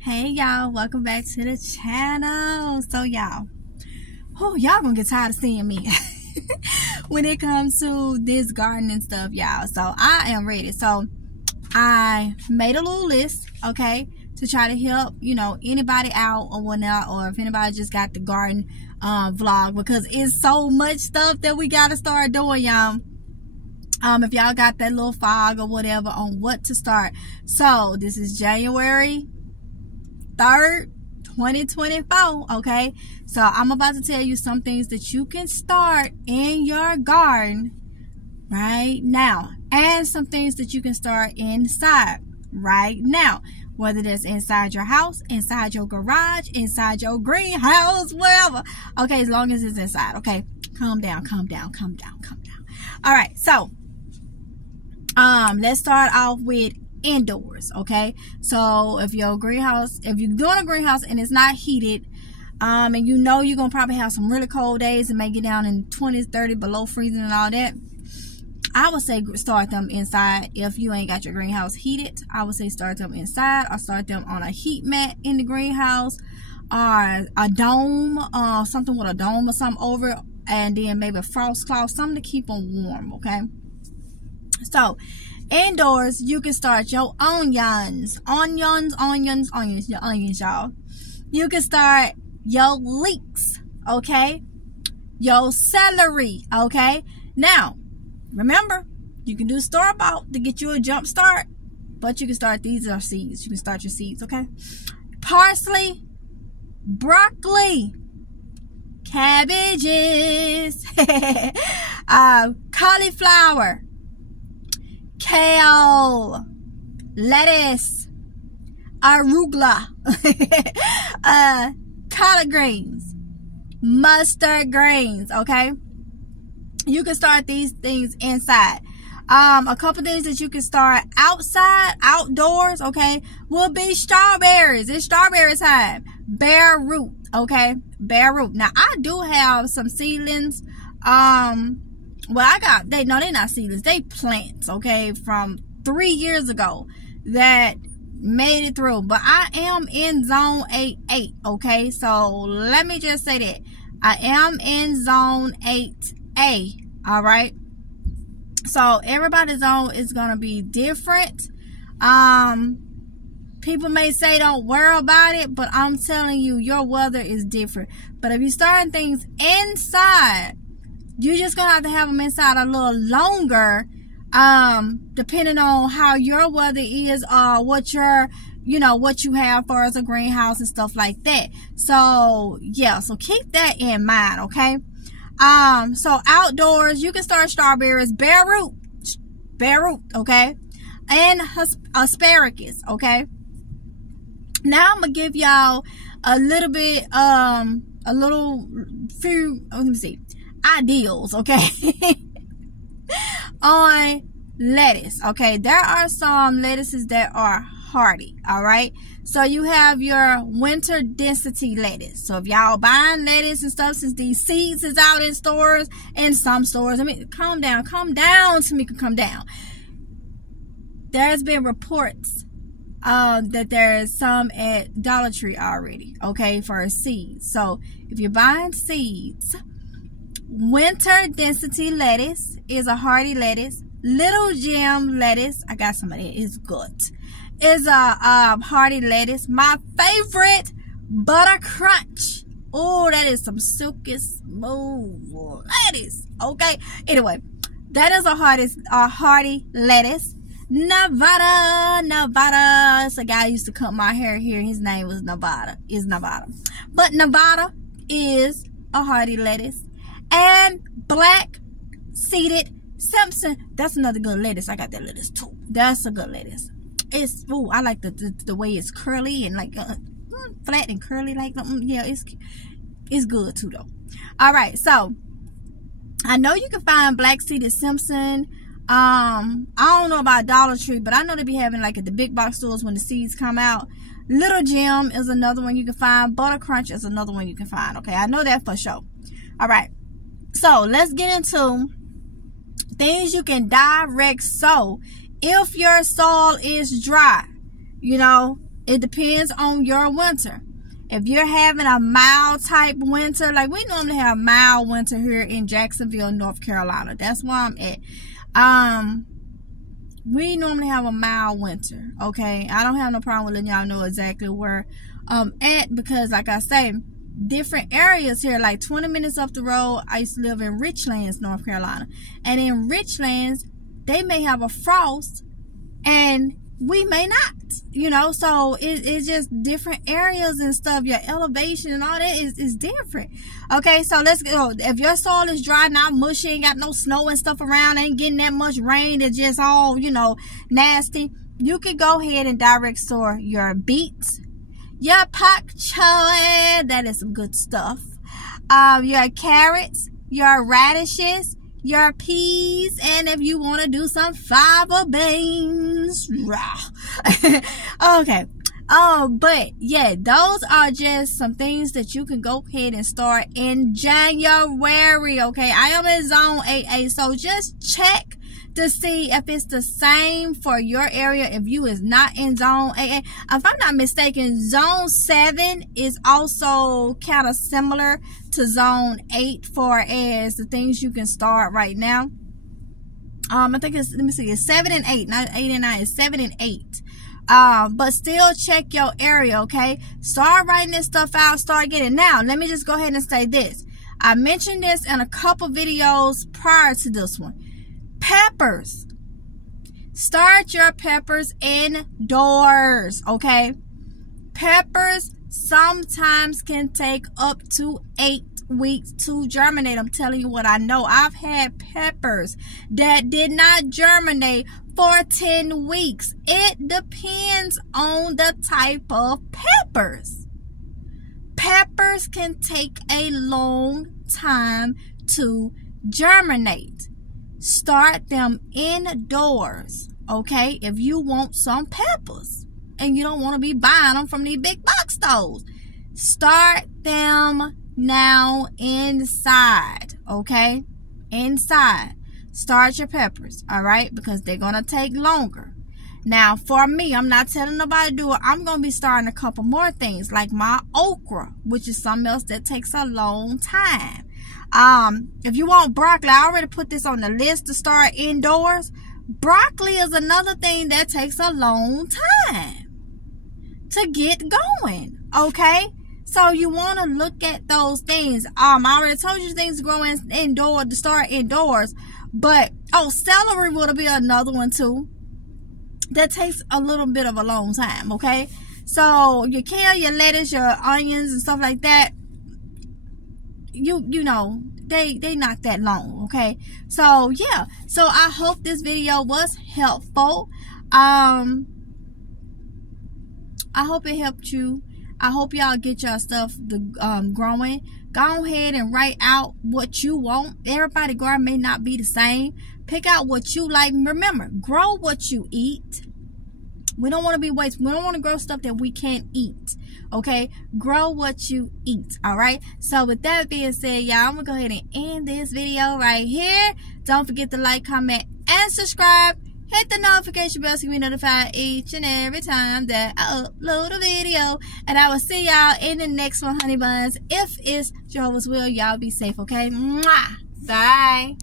Hey y'all, welcome back to the channel. So y'all gonna get tired of seeing me when it comes to this gardening stuff, y'all. So I am ready. So I made a little list, okay, to try to help, anybody out or whatnot, or if anybody just got the garden vlog, because it's so much stuff that we gotta start doing, y'all. If y'all got that little fog or whatever on what to start. So this is January 3rd, 2024, okay? So I'm about to tell you some things that you can start in your garden right now, and some things that you can start inside right now, whether that's inside your house, inside your garage, inside your greenhouse, wherever, okay, as long as it's inside, okay? Calm down. All right, so let's start off with indoors, okay? So if you're doing a greenhouse and it's not heated, and you're gonna probably have some really cold days and may get down in 20s, 30 below freezing and all that, I would say start them inside. If you ain't got your greenhouse heated, I would say start them inside, or start them on a heat mat in the greenhouse, or a dome, something with a dome or something over it, and then maybe a frost cloth, something to keep them warm, okay? So indoors, you can start your onions, y'all. You can start your leeks, okay? Your celery, okay? Now, remember, you can do store-bought to get you a jump start, but you can start, these are seeds. You can start your seeds, okay? Parsley, broccoli, cabbages, cauliflower, kale, lettuce, arugula, collard greens, mustard greens, okay? You can start these things inside. A couple things that you can start outdoors, okay, will be strawberries. It's strawberry time. Bare root, okay? Bare root. Now, I do have some seedlings. Well, they're not seedlings. They plants, okay, from 3 years ago that made it through. But I am in zone 8A, okay? So let me just say that. I am in zone 8A, all right? So everybody's zone is going to be different. People may say don't worry about it, but I'm telling you, your weather is different. But if you're starting things inside, you're just going to have them inside a little longer, depending on how your weather is, or what what you have for as a greenhouse and stuff like that. So, yeah, so keep that in mind, okay? So outdoors, you can start strawberries, bare root, okay? And asparagus, okay? Now I'm going to give y'all a little bit, let me see, ideals, okay? On lettuce, okay? There are some lettuces that are hardy, all right? So you have your winter density lettuce. So if y'all buying lettuce and stuff, since these seeds is out in stores, in some stores, I mean, calm down, Tamika, calm down. There's been reports that there is some at Dollar Tree already, okay, for seeds. So if you're buying seeds, winter density lettuce is a hardy lettuce. Little Gem lettuce, I got some of it, it's good. Is a hardy lettuce. My favorite, Butter Crunch. Oh, that is some silky smooth lettuce, okay? Anyway, that is a hardy lettuce. Nevada. It's a guy who used to cut my hair here. His name was Nevada. But Nevada is a hardy lettuce. And black seeded Simpson. That's another good lettuce. I got that lettuce too. That's a good lettuce. I like the way it's curly and like flat and curly, like yeah, it's good too though. All right, so I know you can find black seeded Simpson. I don't know about Dollar Tree, but I know they be having like at the big box stores when the seeds come out. Little Gem is another one you can find. Butter Crunch is another one you can find. Okay, I know that for sure. All right, so let's get into things you can direct sow if your soil is dry. It depends on your winter. If you're having a mild type winter, like we normally have mild winter here in Jacksonville, North Carolina. That's where I'm at. We normally have a mild winter, okay? I don't have no problem with letting y'all know exactly where I'm at, because like I say, different areas here, like 20 minutes up the road, I used to live in Richlands, North Carolina. And in Richlands, they may have a frost and we may not, you know. So it's just different areas and stuff. Your elevation and all that is different. Okay, so let's go. If your soil is dry, not mushy, ain't got no snow and stuff around, ain't getting that much rain, it's just all, you know, nasty, you could go ahead and direct sow your beets, your pak choy, that is some good stuff, your carrots, your radishes, your peas, and if you want to do some fava beans. Okay. But yeah, those are just some things that you can go ahead and start in January. Okay, I am in zone 8A, so just check to see if it's the same for your area. If you is not in zone 8A, if I'm not mistaken, zone 7 is also kind of similar to zone 8 for as the things you can start right now. I think it's, let me see, it's 7 and 8, not 8 and 9, it's 7 and 8. But still check your area, okay? Start writing this stuff out, start getting. Now, let me just go ahead and say this. I mentioned this in a couple videos prior to this one. Peppers. Start your peppers indoors, okay? Peppers sometimes can take up to 8 weeks to germinate. I'm telling you what I know. I've had peppers that did not germinate for 10 weeks. It depends on the type of peppers. Peppers can take a long time to germinate. Start them indoors, okay? If you want some peppers and you don't want to be buying them from these big box stores, start them now inside, okay? Inside. Start your peppers, all right? Because they're going to take longer. Now, for me, I'm not telling nobody to do it. I'm going to be starting a couple more things, like my okra, which is something else that takes a long time. If you want broccoli, I already put this on the list to start indoors. Broccoli is another thing that takes a long time to get going, okay? So you want to look at those things. I already told you things grow indoors, to start indoors. But, celery would be another one too. That takes a little bit of a long time, okay? So your kale, your lettuce, your onions and stuff like that, you know, they not that long, okay? So yeah, so I hope this video was helpful. I hope it helped you. I hope y'all get your stuff growing. Go ahead and write out what you want. Everybody garden may not be the same. Pick out what you like. Remember, grow what you eat. We don't want to be wasteful. We don't want to grow stuff that we can't eat. Okay? Grow what you eat. Alright? So with that being said, y'all, I'm going to go ahead and end this video right here. Don't forget to like, comment, and subscribe. Hit the notification bell so you can be notified each and every time that I upload a video. And I will see y'all in the next one, honey buns. If it's Jehovah's will, y'all be safe, okay? Mwah! Bye.